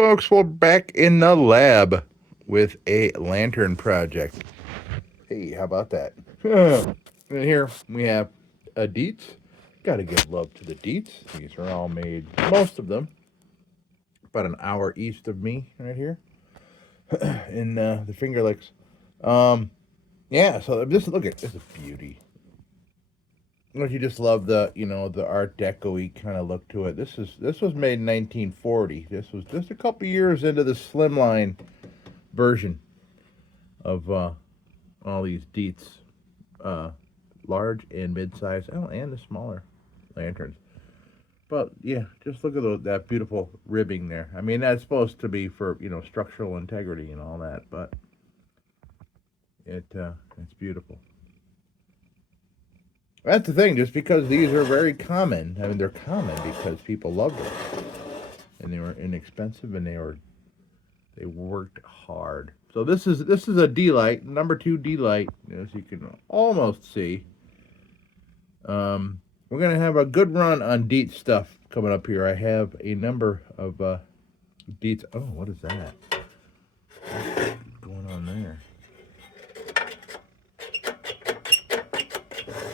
folks, we're back in the lab with a lantern project. Hey, how about that? And here we have a DIETZ. Gotta give love to the DIETZ. These are all made, most of them, about an hour east of me, right here, in the Finger Lakes. Yeah, so just look at this, is beauty. Don't you just love the, the Art Deco-y kind of look to it? This was made in 1940. This was just a couple years into the slimline version of all these DIETZ, large and mid-size, and the smaller lanterns. But yeah, just look at that beautiful ribbing there. I mean, that's supposed to be for structural integrity and all that, but it's beautiful. That's the thing, just because these are very common. I mean, they're common because people love them. And they were inexpensive, and they worked hard. So this is a D-Light, number 2 D-Light, as you can almost see. We're going to have a good run on DIETZ stuff coming up here. I have a number of DIETZ. Oh, what is that? What's going on there?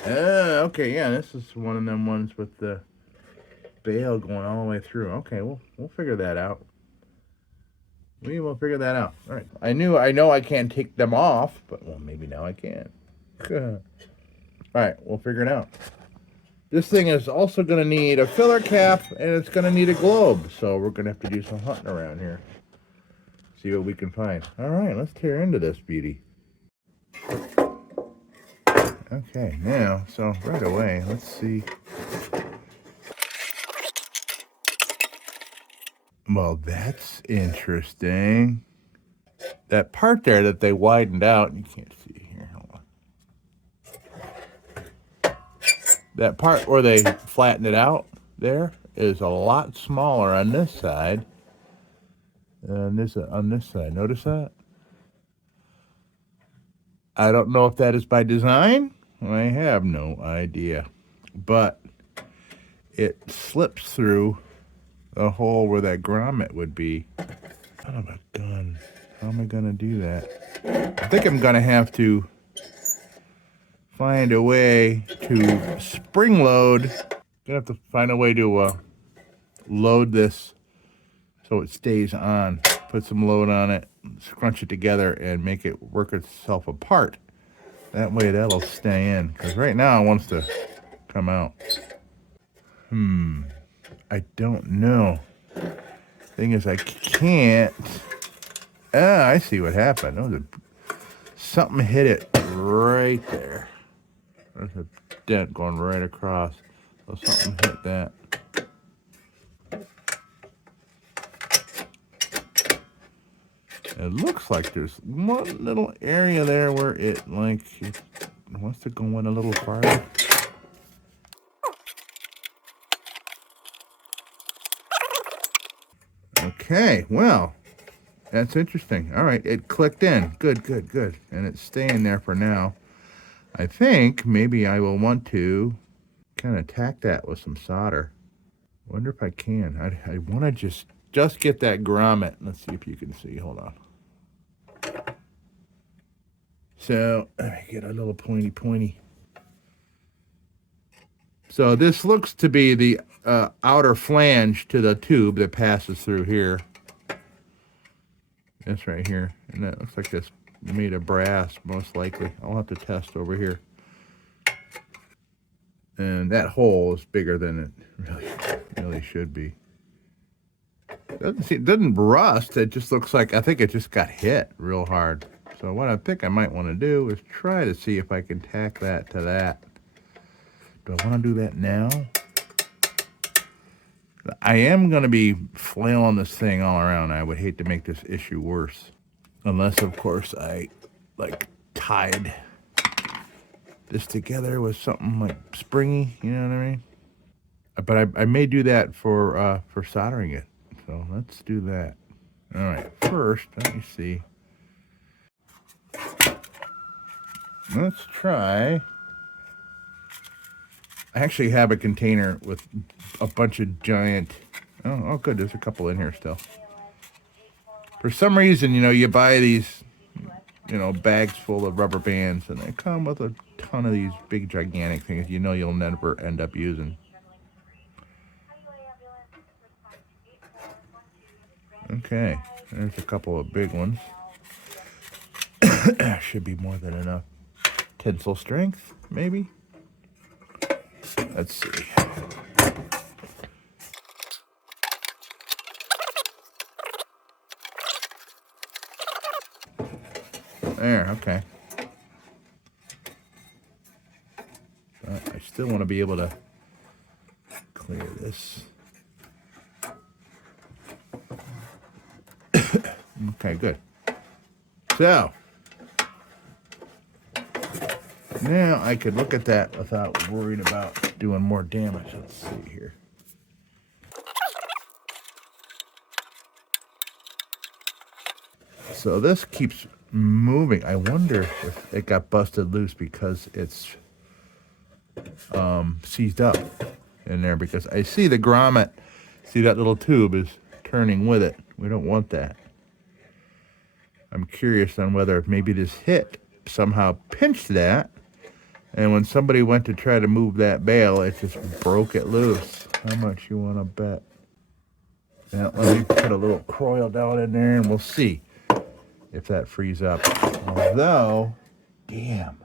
Okay, yeah, this is one of them ones with the bail going all the way through. Okay, we'll figure that out. We will figure that out. All right. I know I can't take them off, but well, maybe now I can. All right, we'll figure it out. This thing is also going to need a filler cap, and it's going to need a globe. So we're going to have to do some hunting around here. See what we can find. All right, let's tear into this beauty. Okay, now, so right away, let's see. Well, that's interesting. That part there that they widened out, you can't see here, hold on. That part where they flattened it out there is a lot smaller on this side than on this side. Notice that? I don't know if that is by design. I have no idea. But it slips through the hole where that grommet would be. Son of a gun. How am I going to do that? I think I'm going to have to find a way to spring load. I'm going to have to find a way to load this so it stays on. Put some load on it, scrunch it together, and make it work itself apart. That way that'll stay in. Because right now it wants to come out. I don't know. Thing is, I can't. I see what happened. Something hit it right there. There's a dent going right across. So something hit that. It looks like there's one little area there where it wants to go in a little farther. Okay, well, that's interesting. All right, it clicked in. Good. And it's staying there for now. I think maybe I will want to kind of tack that with some solder. Wonder if I can. I want to just get that grommet. Let's see if you can see. Hold on. So, let me get a little pointy. So this looks to be the outer flange to the tube that passes through here. This right here. And that looks like that's made of brass, most likely. I'll have to test over here. And that hole is bigger than it really should be. It doesn't rust. It just looks like, I think it just got hit real hard. So what I think I might want to do is try to see if I can tack that to that. Do I want to do that now? I am going to be flailing this thing all around. I would hate to make this issue worse. Unless, of course, I, tied this together with something, springy, you know what I mean? But I may do that for soldering it. So let's do that. All right, first, let me see. Let's try. I actually have a container with a bunch of giant. Oh, good. There's a couple in here still. For some reason, you know, you buy these, you know, bags full of rubber bands, and they come with a ton of these big, gigantic things you know you'll never end up using. Okay, there's a couple of big ones. Should be more than enough tensile strength, maybe. Let's see. There, okay. But I still want to be able to clear this. Okay, good. So, now I could look at that without worrying about doing more damage. Let's see here. So this keeps moving. I wonder if it got busted loose because it's seized up in there, because I see the grommet, see that little tube is turning with it. We don't want that. I'm curious on whether maybe this hit somehow pinched that, and when somebody went to try to move that bale, it just broke it loose. How much you want to bet? Now, let me put a little coil down in there and we'll see if that frees up. Although, damn,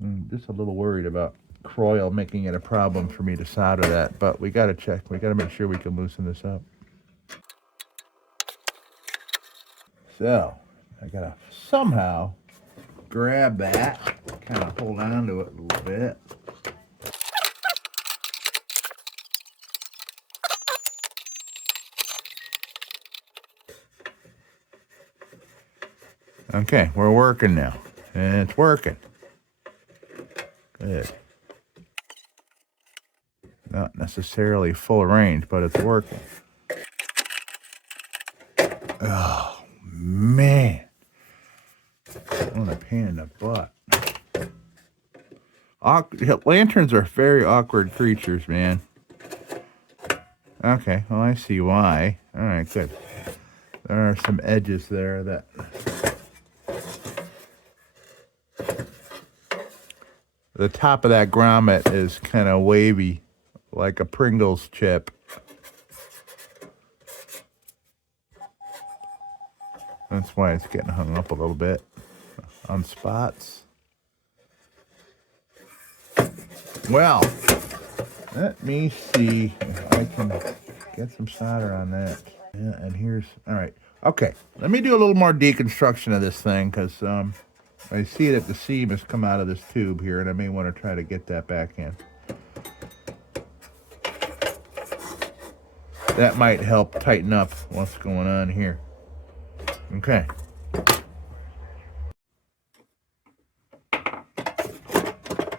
I'm just a little worried about coil making it a problem for me to solder that, but we got to check. We got to make sure we can loosen this up. So, I got to somehow grab that, kind of hold on to it a little bit. Okay, we're working now, and it's working. Good. Not necessarily full range, but it's working. Oh, man. What a pain in the butt. Lanterns are very awkward creatures, man. Okay, well, I see why. All right, good. There are some edges there that... The top of that grommet is kind of wavy, like a Pringles chip. That's why it's getting hung up a little bit on spots. Well, let me see if I can get some solder on that. Yeah, and here's, all right. Okay, let me do a little more deconstruction of this thing, because I see that the seam has come out of this tube here, and I may want to try to get that back in. That might help tighten up what's going on here. Okay.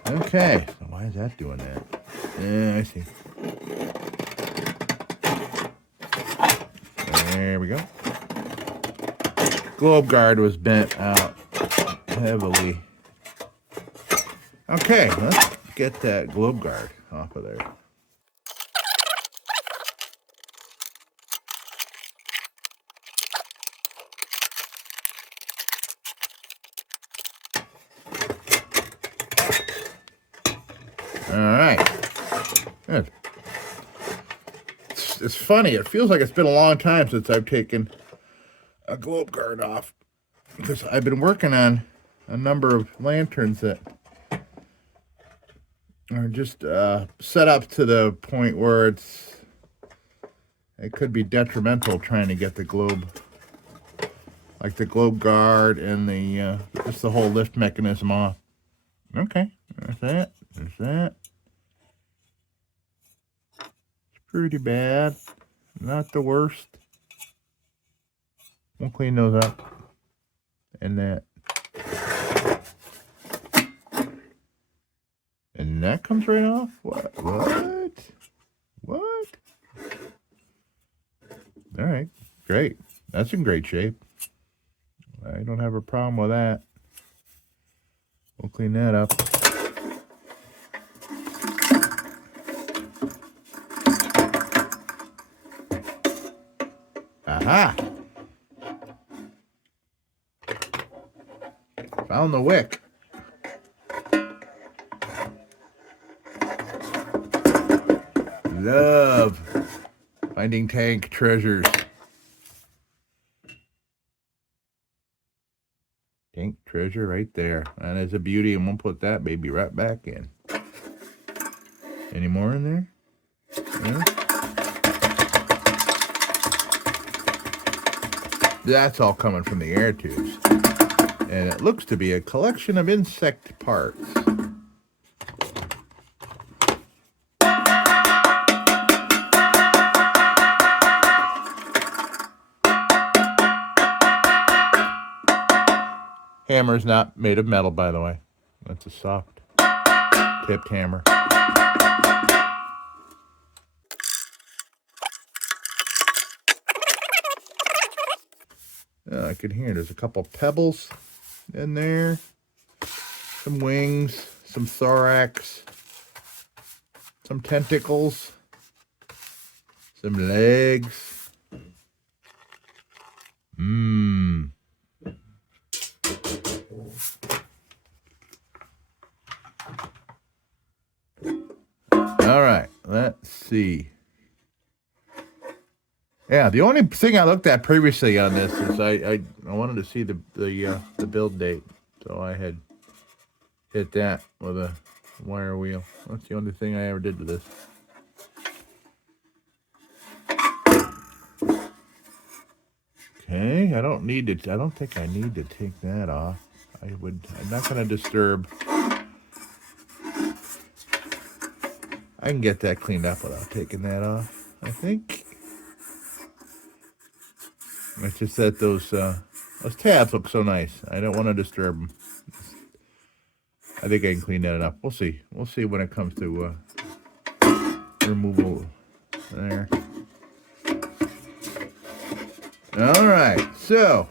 Okay, so why is that doing that? Yeah, I see. There we go. Globe guard was bent out heavily. Okay, let's get that globe guard off of there. All right. Good. It's funny. It feels like it's been a long time since I've taken a globe guard off, because I've been working on a number of lanterns that are just set up to the point where it could be detrimental trying to get the globe, like the globe guard and the just the whole lift mechanism off. Okay, there's that. There's that. It's pretty bad. Not the worst. We'll clean those up. And that. And that comes right off? What? What? All right. Great. That's in great shape. I don't have a problem with that. We'll clean that up. Aha! Found the wick. Love finding tank treasures. Tank treasure right there. That is a beauty, and we'll put that baby right back in. Any more in there? Yeah. That's all coming from the air tubes. And it looks to be a collection of insect parts. Hammer's not made of metal, by the way. That's a soft tipped hammer. I can hear there's a couple pebbles in there. Some wings, some thorax, some tentacles, some legs. Mmm. All right, let's see. Yeah, the only thing I looked at previously on this is I wanted to see the build date, so I had hit that with a wire wheel. That's the only thing I ever did to this. Okay, I don't think I need to take that off. I'm not going to disturb. I can get that cleaned up without taking that off, I think. It's just that those tabs look so nice. I don't want to disturb them. I think I can clean that up. We'll see. We'll see when it comes to removal there. All right, so.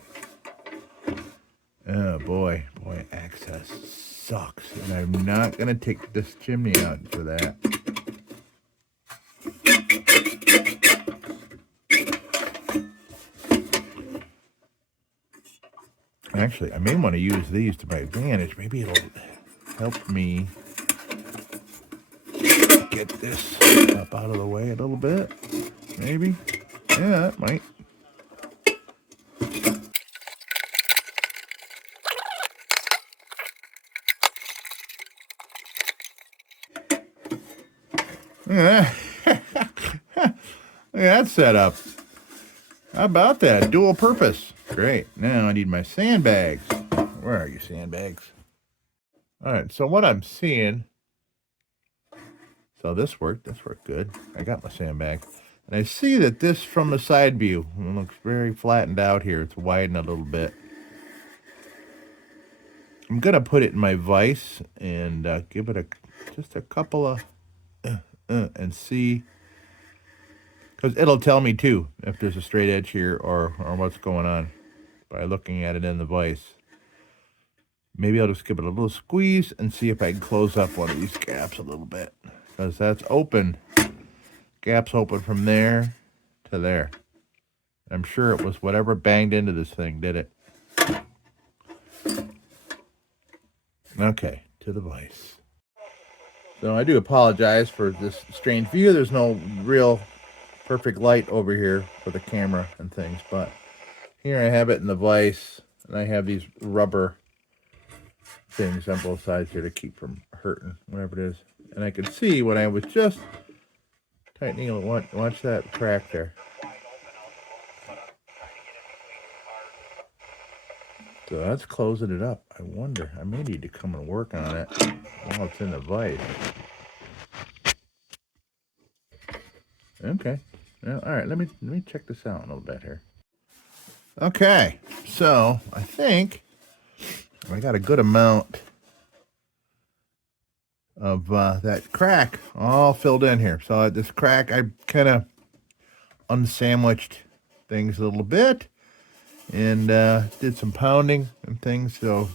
Oh, boy, access sucks. And I'm not going to take this chimney out for that. Actually, I may want to use these to my advantage. Maybe it'll help me get this up out of the way a little bit. Maybe. Yeah, that might. Yeah. Look at that setup. How about that? Dual purpose. Great. Now I need my sandbags. Where are you, sandbags? All right, so what I'm seeing, so this worked good. I got my sandbag. And I see that this from the side view, it looks very flattened out here. It's widened a little bit. I'm going to put it in my vise and give it just a couple of, and see. Because it'll tell me, too, if there's a straight edge here or what's going on by looking at it in the vise. Maybe I'll just give it a little squeeze and see if I can close up one of these gaps a little bit. Because that's open. Gap's open from there to there. I'm sure it was whatever banged into this thing did it. Okay, to the vise. So I do apologize for this strange view. There's no real perfect light over here for the camera and things, but here I have it in the vise, and I have these rubber things on both sides here to keep from hurting, whatever it is. And I could see when I was just tightening it, watch that crack there. So that's closing it up. I wonder, I may need to come and work on it while it's in the vise. Okay. Well, all right, let me check this out a little bit here. Okay, so I think I got a good amount of that crack all filled in here. So this crack, I kind of unsandwiched things a little bit and did some pounding and things. So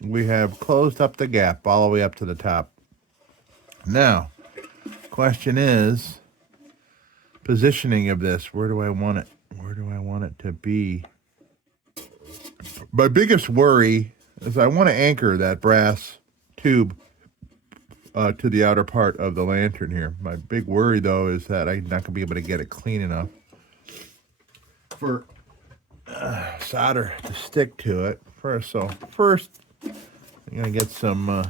we have closed up the gap all the way up to the top. Now, question is positioning of this. Where do I want it? Where do I want it to be? My biggest worry is I want to anchor that brass tube to the outer part of the lantern here. My big worry, though, is that I'm not going to be able to get it clean enough for solder to stick to it first. So first, I'm going to get some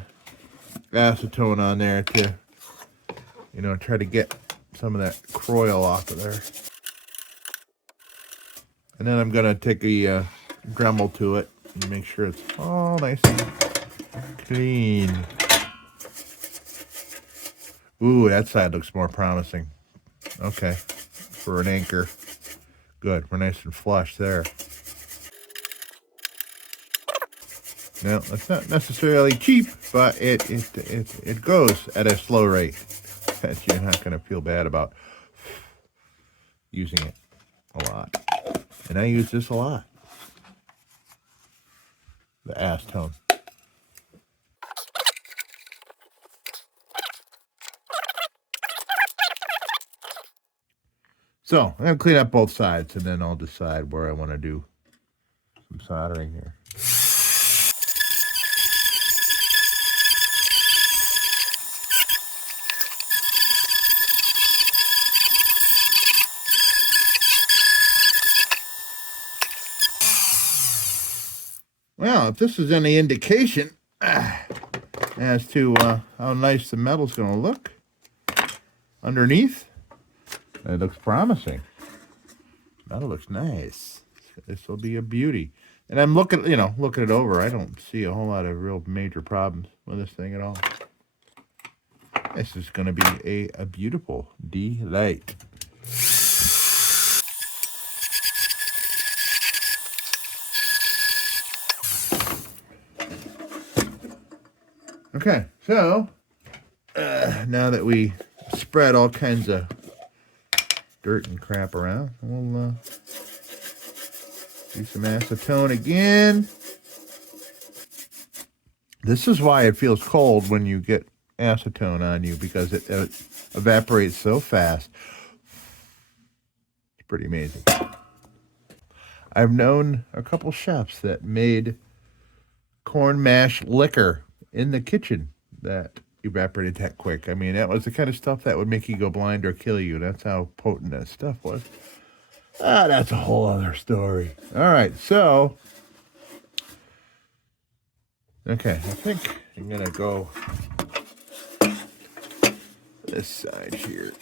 acetone on there to, try to get some of that croil off of there. And then I'm going to take a Dremel to it and make sure it's all nice and clean. Ooh, that side looks more promising. Okay, for an anchor. Good, we're nice and flush there. Now, it's not necessarily cheap, but it goes at a slow rate that you're not going to feel bad about using it a lot. And I use this a lot. The acetone. So, I'm going to clean up both sides, and then I'll decide where I want to do some soldering here. Well, if this is any indication as to how nice the metal's going to look underneath, it looks promising. Metal looks nice. This will be a beauty. And I'm looking it over. I don't see a whole lot of real major problems with this thing at all. This is going to be a beautiful D-LIGHT. Okay, so now that we spread all kinds of dirt and crap around, we'll do some acetone again. This is why it feels cold when you get acetone on you, because it evaporates so fast. It's pretty amazing. I've known a couple chefs that made corn mash liquor in the kitchen that evaporated that quick. I mean, that was the kind of stuff that would make you go blind or kill you. That's how potent that stuff was. That's a whole other story. All right, so okay, I think I'm gonna go this side here,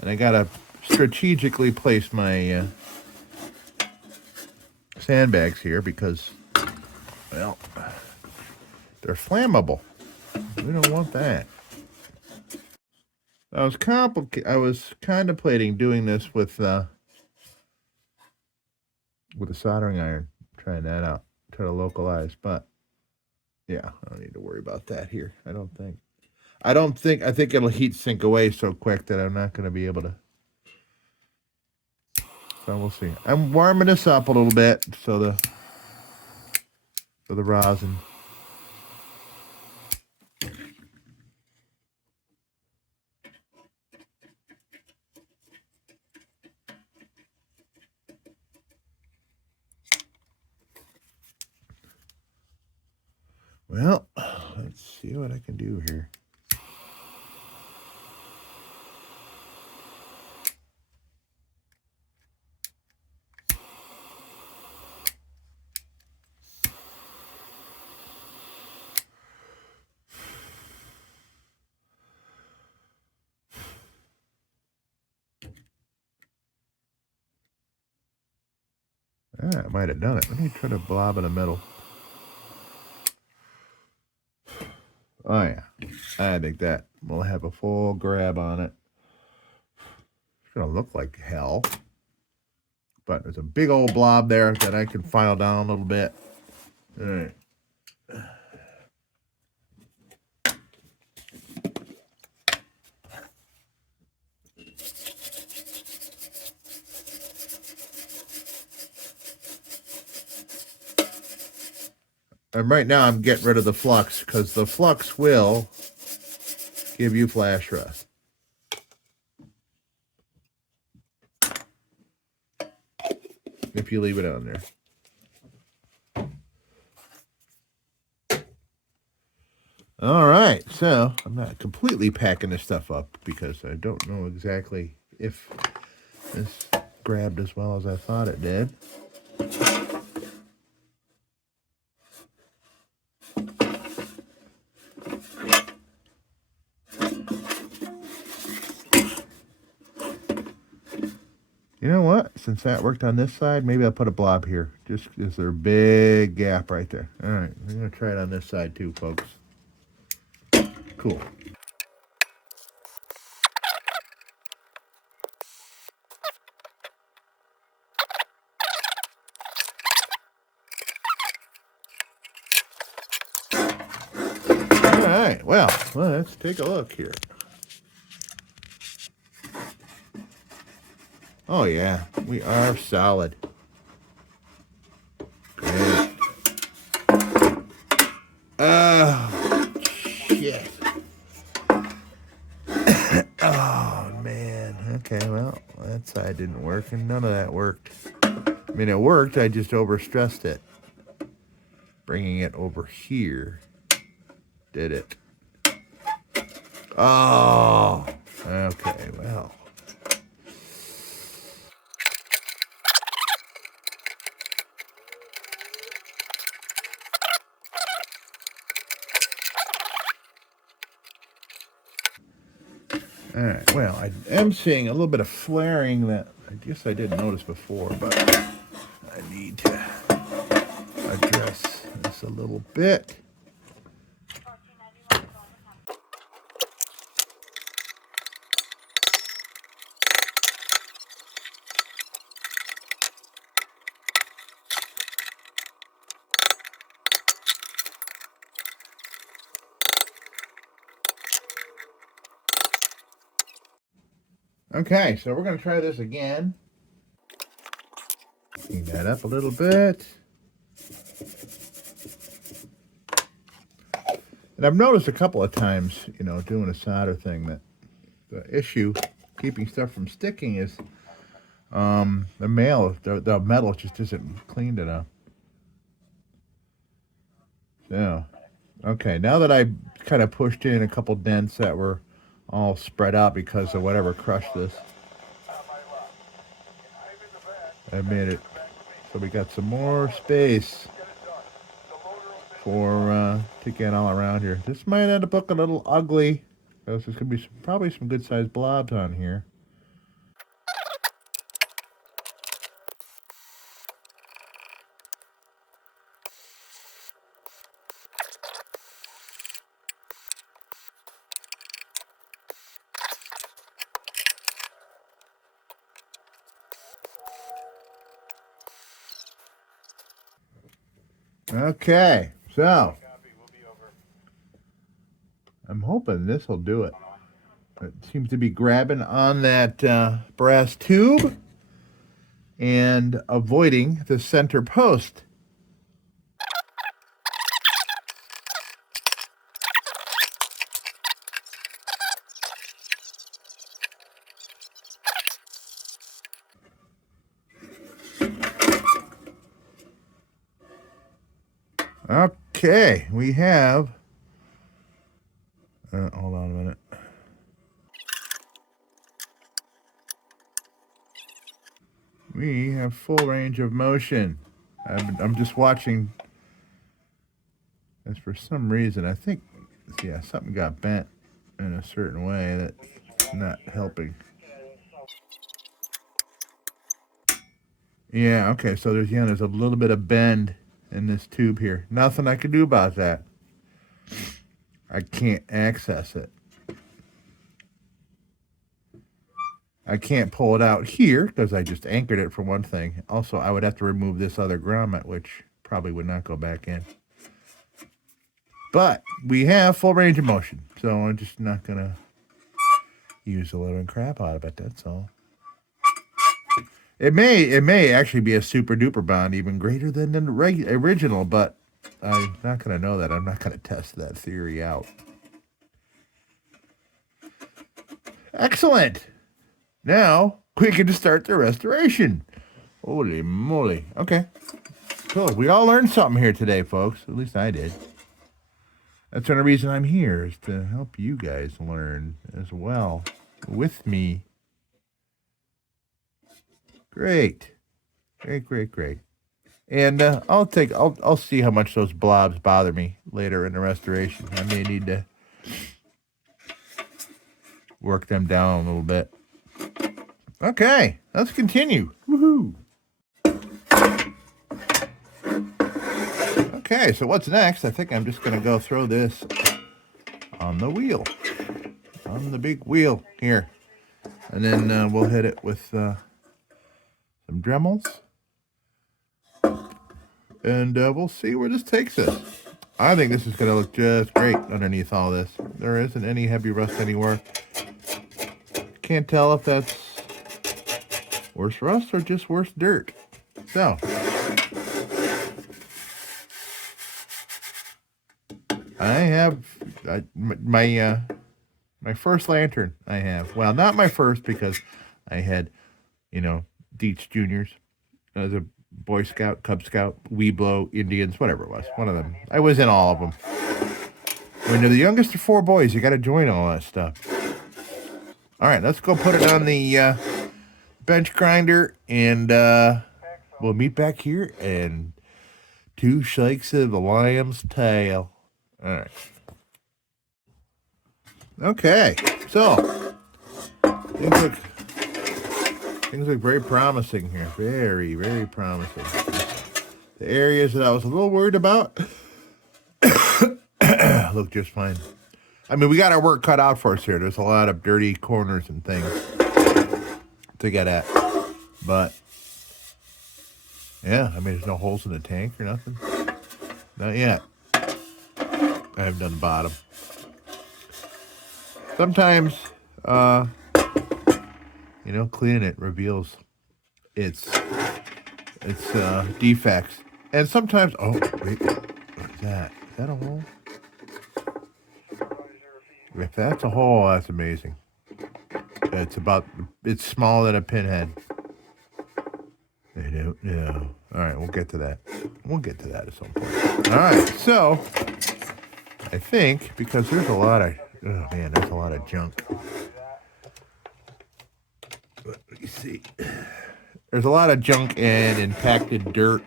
and I gotta strategically place my sandbags here because, well, they're flammable. We don't want that. I was contemplating doing this with a soldering iron, trying that out, try to localize, but yeah, I don't need to worry about that here. I think it'll heat sink away so quick that I'm not going to be able to. So we'll see. I'm warming this up a little bit so the rosin. Well, let's see what I can do here. I might have done it. Let me try to blob in the middle. Oh, yeah. I think that will have a full grab on it. It's going to look like hell. But there's a big old blob there that I can file down a little bit. All right. And right now I'm getting rid of the flux because the flux will give you flash rust. If you leave it on there. All right, so I'm not completely packing this stuff up because I don't know exactly if this grabbed as well as I thought it did. You know what? Since that worked on this side, maybe I'll put a blob here. Just is there a big gap right there. All right, we're going to try it on this side too, folks. Cool. All right, well, let's take a look here. Oh, yeah, we are solid. Great. Oh, shit. Oh, man. Okay, well, that side didn't work, and none of that worked. I mean, it worked, I just overstressed it. Bringing it over here did it. Oh, okay, well. All right, well, I am seeing a little bit of flaring that I guess I didn't notice before, but I need to address this a little bit. Okay, so we're going to try this again. Clean that up a little bit. And I've noticed a couple of times, you know, doing a solder thing, that the issue keeping stuff from sticking is the metal just isn't cleaned enough. So, okay, now that I kind of pushed in a couple dents that were all spread out because of whatever crushed this, I made it so we got some more space for to get all around here. This might end up looking a little ugly because there's going to be probably some good sized blobs on here. Okay, so I'm hoping this will do it. It seems to be grabbing on that brass tube and avoiding the center post. Okay, we have. Hold on a minute. We have full range of motion. I'm just watching. As for some reason, I think, yeah, something got bent in a certain way that's not helping. Yeah, okay, so there's a little bit of bend in this tube here. Nothing I can do about that. I can't access it. I can't pull it out here because I just anchored it for one thing. Also, I would have to remove this other grommet, which probably would not go back in. But we have full range of motion, so I'm just not going to use the living crap out of it, that's all. It may actually be a super duper bond, even greater than the original, but I'm not going to know that. I'm not going to test that theory out. Excellent. Now we can just start the restoration. Holy moly. Okay. Cool. We all learned something here today, folks. At least I did. That's the only reason I'm here, is to help you guys learn as well with me. Great. Great, great, great. And I'll see how much those blobs bother me later in the restoration. I may need to work them down a little bit. Okay, let's continue. Woohoo! Okay, so what's next? I think I'm just going to go throw this on the wheel. On the big wheel here. And then we'll hit it with some Dremels. And we'll see where this takes us. I think this is going to look just great underneath all this. There isn't any heavy rust anywhere. Can't tell if that's worse rust or just worse dirt. So, I have my first lantern. I have, well, not my first, because I had, DIETZ Juniors as a Boy Scout, Cub Scout, Weeblo, Indians, whatever it was. One of them. I was in all of them. When you're the youngest of 4 boys, you got to join all that stuff. All right, let's go put it on the bench grinder, and we'll meet back here and 2 shakes of the lamb's tail. All right. Okay, so things look very promising here. Very, very promising. The areas that I was a little worried about look just fine. I mean, we got our work cut out for us here. There's a lot of dirty corners and things to get at. But, yeah, I mean, there's no holes in the tank or nothing. Not yet. I haven't done the bottom. Sometimes, cleaning it reveals its defects. And sometimes, oh, wait, what is that? Is that a hole? If that's a hole, that's amazing. It's smaller than a pinhead. I don't know. All right, we'll get to that. We'll get to that at some point. All right, so I think, because there's a lot of, there's a lot of junk. Let me see. There's a lot of junk and impacted dirt.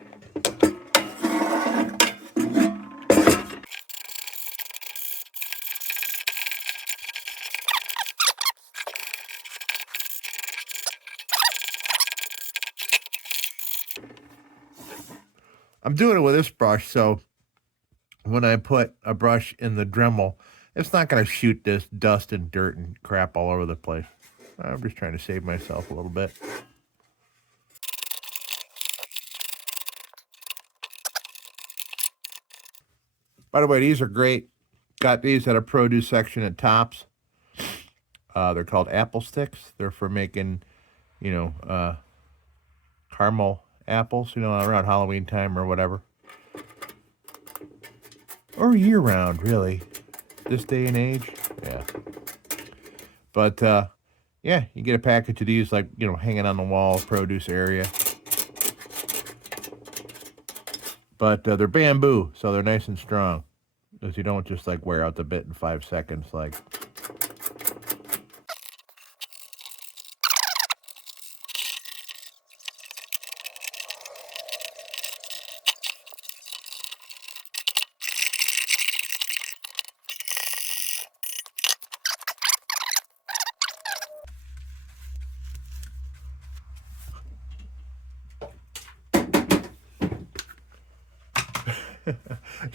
I'm doing it with this brush, so when I put a brush in the Dremel, it's not going to shoot this dust and dirt and crap all over the place. I'm just trying to save myself a little bit. By the way, these are great. Got these at a produce section at Tops. They're called apple sticks. They're for making, caramel apples, around Halloween time or whatever. Or year-round, really. This day and age. Yeah. But, yeah, you get a package of these, like, hanging on the wall, produce area. But they're bamboo, so they're nice and strong. Because you don't just, wear out the bit in 5 seconds,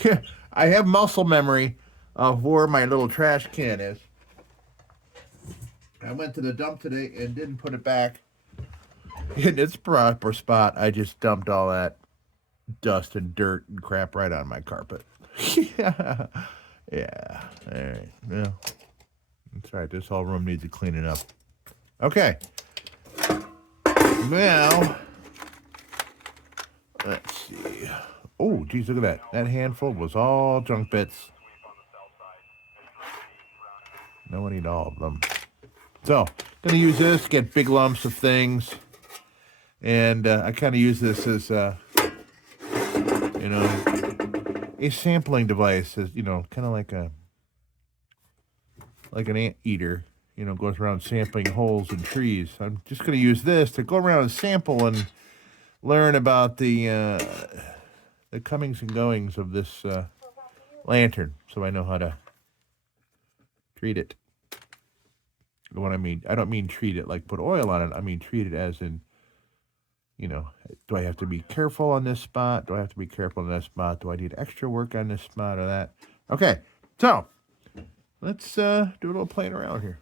Yeah, I have muscle memory of where my little trash can is. I went to the dump today and didn't put it back in its proper spot. I just dumped all that dust and dirt and crap right on my carpet. Yeah. Yeah. All right. Yeah. That's right. This whole room needs a cleaning up. Okay. Now, let's see. Oh, geez, look at that. That handful was all junk bits. No, I need all of them. So, going to use this, get big lumps of things. And I kind of use this as, a sampling device, as you know, kind of like an ant eater. You know, goes around sampling holes in trees. I'm just going to use this to go around and sample and learn about the comings and goings of this lantern, so I know how to treat it. What I mean, I don't mean treat it like put oil on it. I mean treat it as in, you know, do I have to be careful on this spot? Do I have to be careful on that spot? Do I need extra work on this spot or that? Okay, so let's do a little playing around here.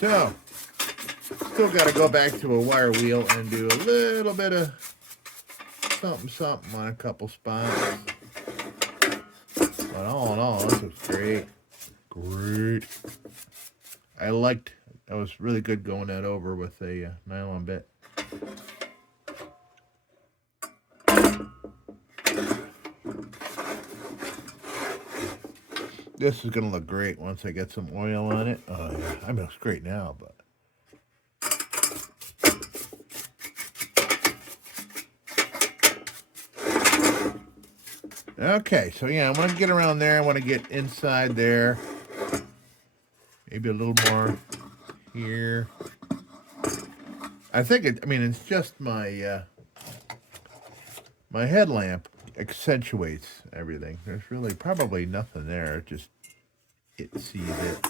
So, still got to go back to a wire wheel and do a little bit of something on a couple spots. But all in all, this was great. Great. I was really good going that over with a nylon bit. This is going to look great once I get some oil on it. Oh, yeah. I mean, it's great now, but. Okay, so yeah, I want to get around there. I want to get inside there. Maybe a little more here. I think it's just my my headlamp accentuates everything. There's really probably nothing there. Just it sees it.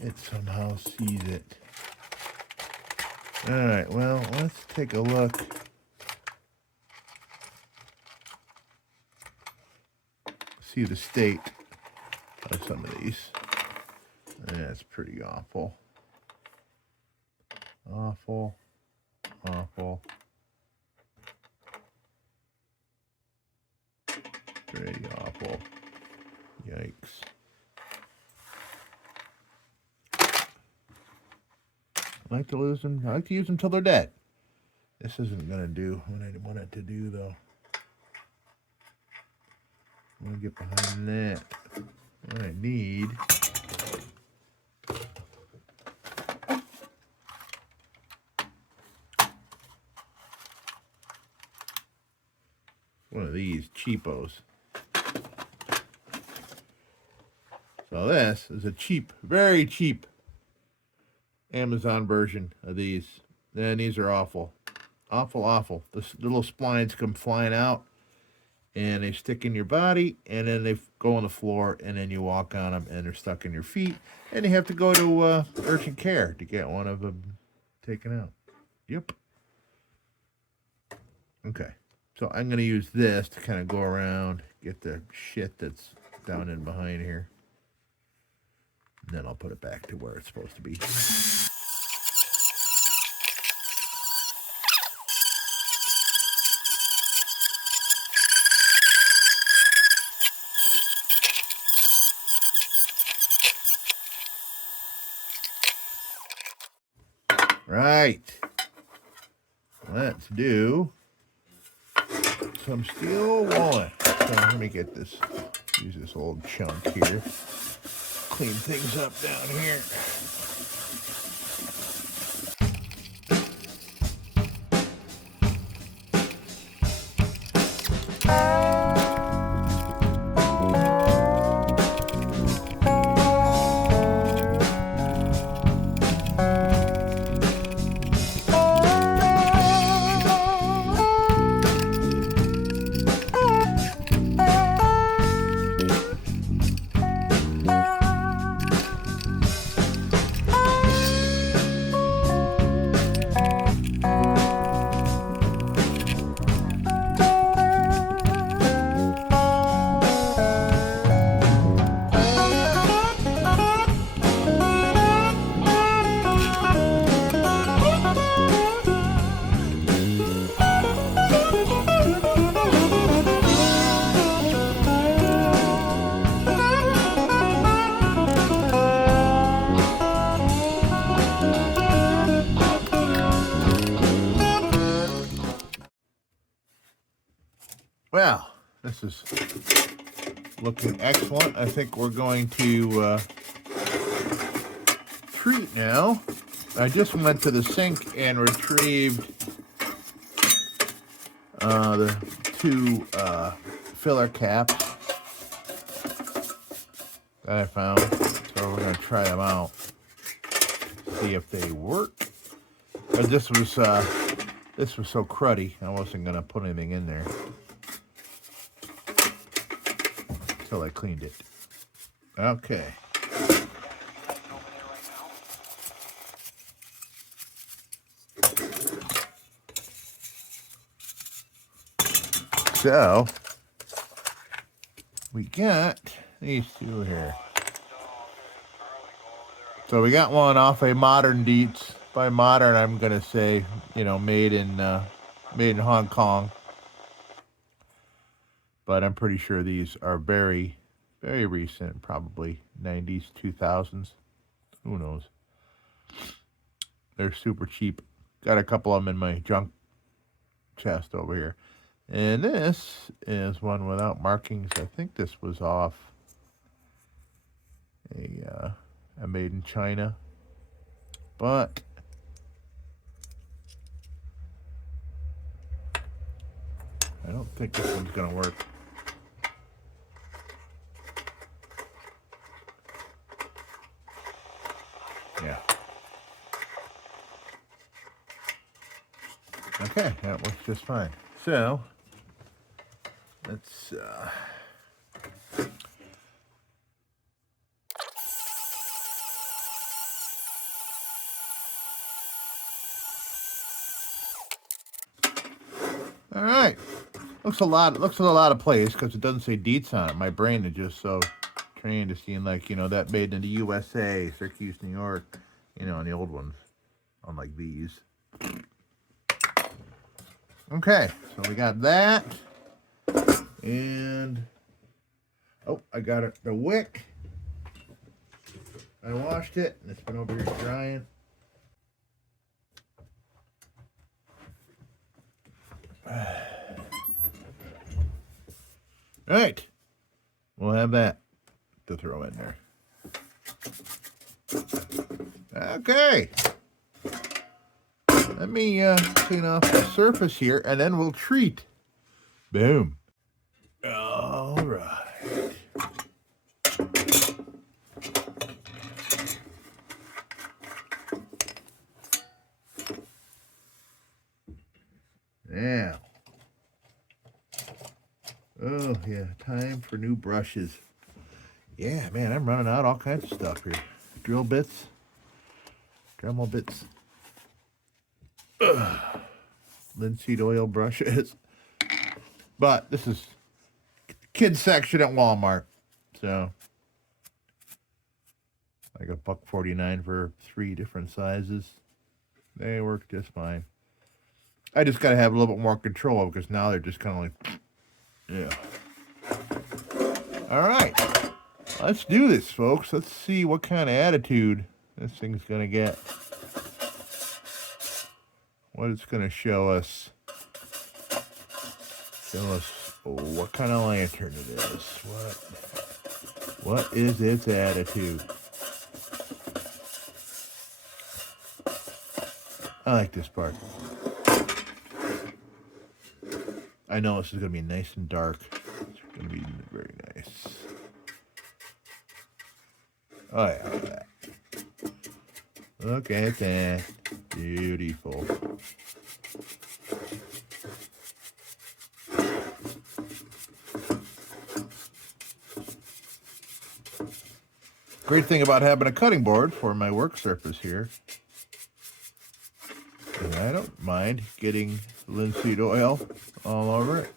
It somehow sees it. All right, well, let's take a look. See the state of some of these. That's pretty awful. Awful. Awful. Pretty awful. Yikes. I like to use them till they're dead. This isn't gonna do what I want it to do, though. I'm gonna get behind that. What I need one of these cheapos. So this is a cheap, very cheap Amazon version of these. And these are awful. Awful, awful. The little splines come flying out and they stick in your body and then they go on the floor and then you walk on them and they're stuck in your feet and you have to go to urgent care to get one of them taken out. Yep. Okay. So I'm going to use this to kind of go around, get the shit that's down in behind here. And then I'll put it back to where it's supposed to be. Right. Let's do some steel walnut. So let me get this, use this old chunk here. Clean things up down here. Well, this is looking excellent. I think we're going to treat now. I just went to the sink and retrieved the two filler caps that I found. So we're going to try them out, see if they work. But this was so cruddy, I wasn't going to put anything in there until I cleaned it. Okay. So, we got these two here. So we got one off a modern DIETZ. By modern, I'm gonna say, you know, made in Hong Kong. But I'm pretty sure these are very, very recent, probably 90s, 2000s. Who knows? They're super cheap. Got a couple of them in my junk chest over here. And this is one without markings. I think this was off a made in China. But I don't think this one's going to work. Yeah. Okay, that works just fine. So, let's all right. Looks a lot of place because it doesn't say DIETZ on it. My brain is just so trained to seeing, like, you know, that made in the USA, Syracuse, New York, you know, and the old ones, unlike these. Okay, so we got that. And oh, I got it, the wick. I washed it and it's been over here drying. All right, we'll have that to throw in there. Okay, let me clean off the surface here and then we'll treat. Boom. All right. Now. Oh, yeah, time for new brushes. Yeah, man, I'm running out all kinds of stuff here. Drill bits, Dremel bits, linseed oil brushes. But this is kids section at Walmart, so like $1.49 for 3 different sizes. They work just fine. I just gotta have a little bit more control because now they're just kind of like, yeah. All right, let's do this, folks. Let's see what kind of attitude this thing's gonna get. What it's gonna show us. Show us what kind of lantern it is. What is its attitude? I like this part. I know this is going to be nice and dark. It's going to be very nice. Oh, yeah, look at that. Look at that. Beautiful. Great thing about having a cutting board for my work surface here. And I don't mind getting linseed oil all over it.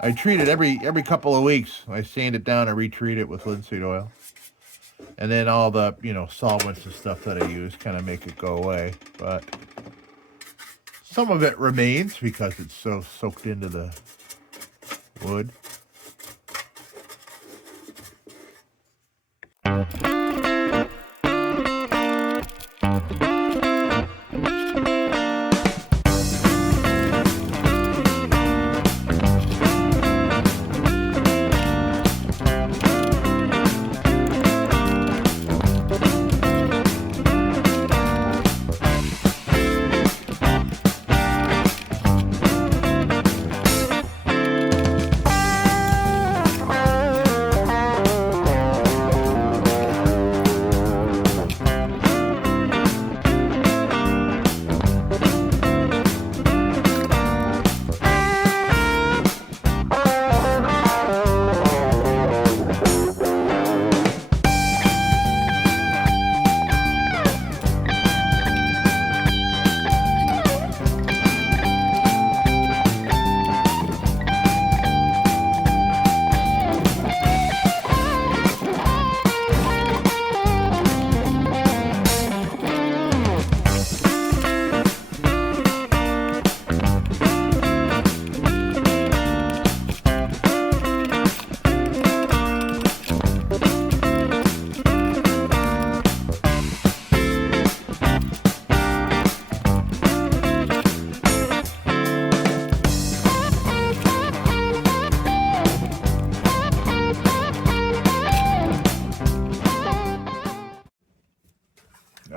I treat it every couple of weeks. I sand it down and retreat it with linseed oil. And then all the, you know, solvents and stuff that I use kind of make it go away. But some of it remains because it's so soaked into the wood.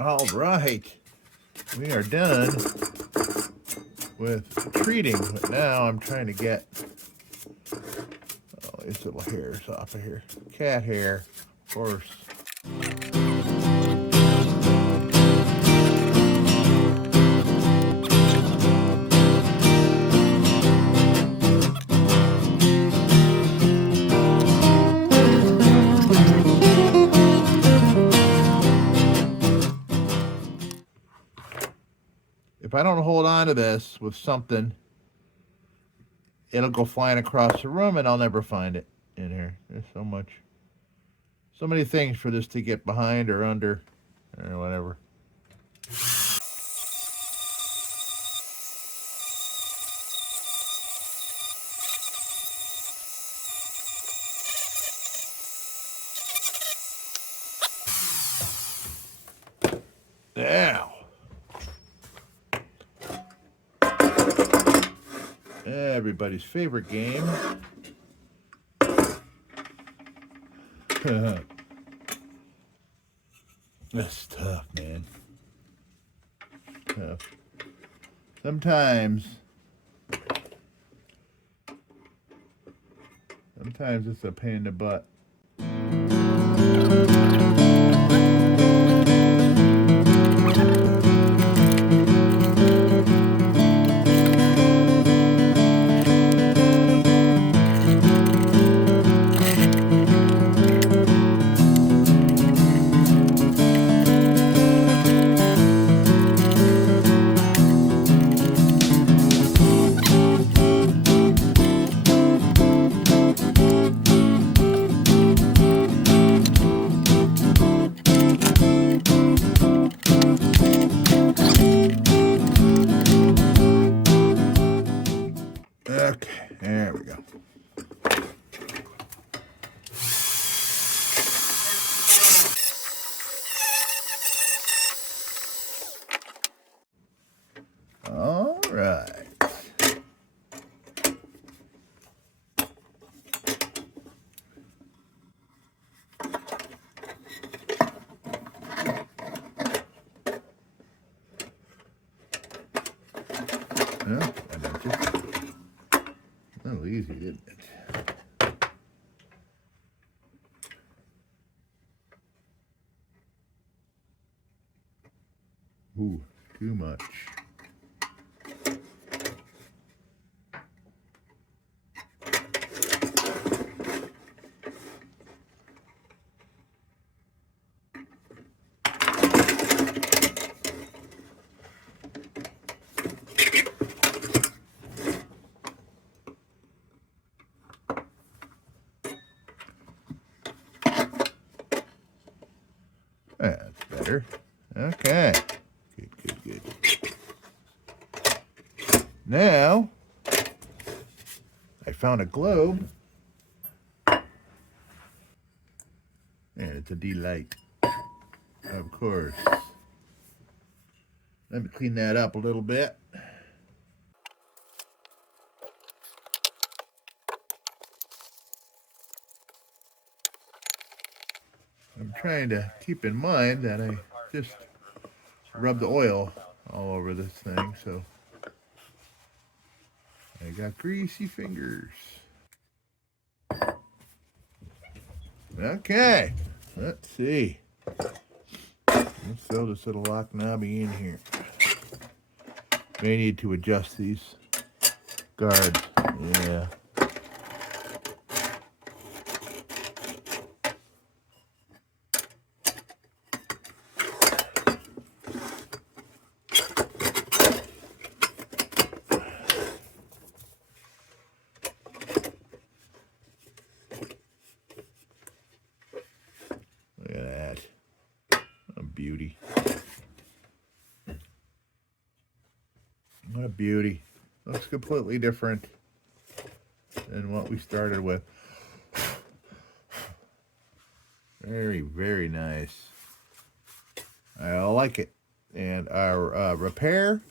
All right, we are done with treating, but now I'm trying to get these little hairs off of here. Cat hair, of course. If I don't hold on to this with something, it'll go flying across the room and I'll never find it in here. There's so many things for this to get behind or under or whatever. Now, everybody's favorite game. That's tough, man. Tough. Sometimes it's a pain in the butt. Okay, there we go. All right. Well, that was just a little easy, didn't it? Ooh, too much. That's better. Okay. Good. Now, I found a globe. And it's a D-LIGHT. Of course. Let me clean that up a little bit. I'm trying to keep in mind that I just rubbed the oil all over this thing, so I got greasy fingers. Okay, let's see. Let's throw this little lock knobby in here. May need to adjust these guards. Yeah. Look at that. A beauty. What a beauty. Looks completely different than what we started with. Very, very nice. I like it. And our repair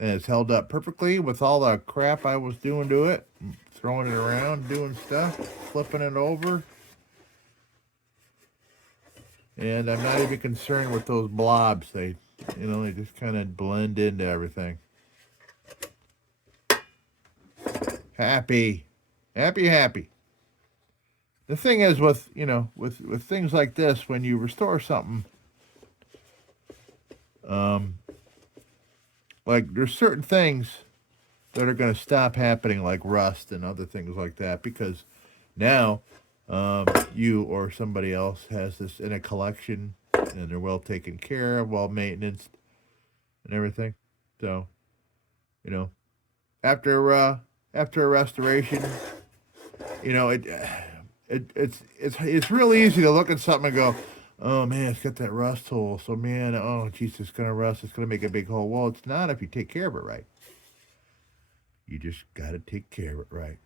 has held up perfectly with all the crap I was doing to it. Throwing it around, doing stuff, flipping it over. And I'm not even concerned with those blobs. They just kind of blend into everything. Happy. Happy, happy. The thing is with, with things like this, when you restore something, like there's certain things that are going to stop happening, like rust and other things like that, because now you or somebody else has this in a collection and they're well taken care of, well maintenance and everything. So, you know, after a restoration, you know, it's real easy to look at something and go, oh man, it's got that rust hole. So man, oh geez, it's gonna rust. It's gonna make a big hole. Well, it's not if you take care of it right. You just gotta take care of it right.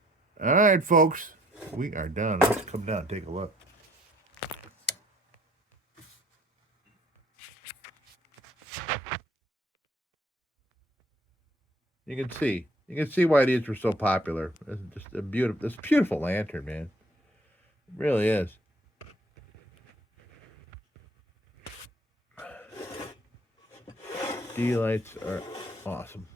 All right, folks, we are done. Let's come down and take a look. You can see why these were so popular. It's just a beautiful lantern, man. It really is. D-lights are awesome.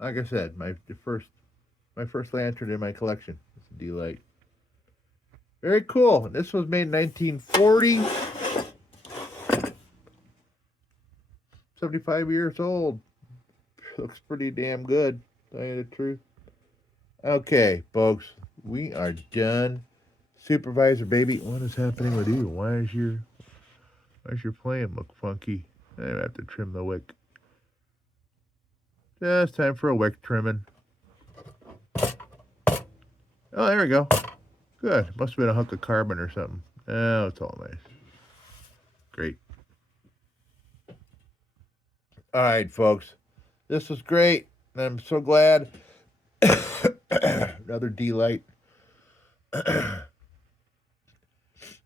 Like I said, my first lantern in my collection is a D-light. Very cool. This was made in 1940. 75 years old. Looks pretty damn good, to tell you the truth. Okay, folks, we are done. Supervisor baby, what is happening with you? Why is your flame look funky? I have to trim the wick. Just time for a wick trimming. Oh, there we go. Good. Must have been a hunk of carbon or something. Oh, it's all nice. Great. All right, folks. This was great. I'm so glad. Another D-light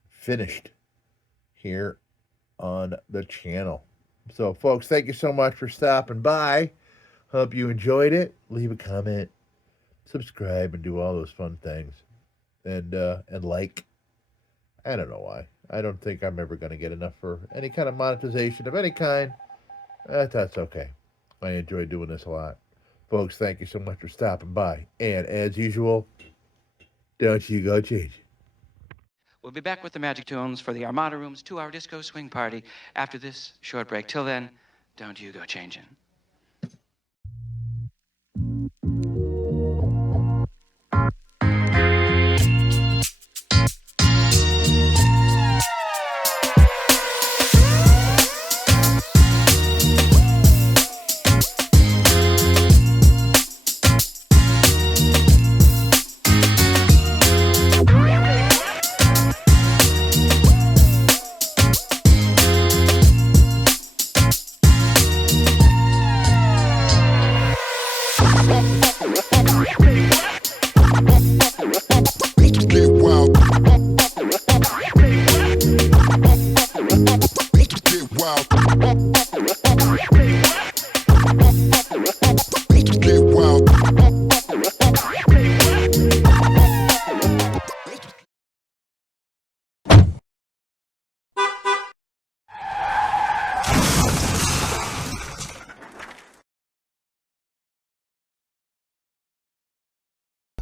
finished here on the channel. So, folks, thank you so much for stopping by. Hope you enjoyed it. Leave a comment, subscribe, and do all those fun things. And like. I don't know why. I don't think I'm ever going to get enough for any kind of monetization of any kind. That's okay. I enjoy doing this a lot. Folks, thank you so much for stopping by. And as usual, don't you go change. We'll be back with the Magic Tunes for the Armada Room's 2-hour disco swing party after this short break. Till then, don't you go changing.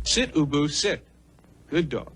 Sit, Ubu, sit. Good dog.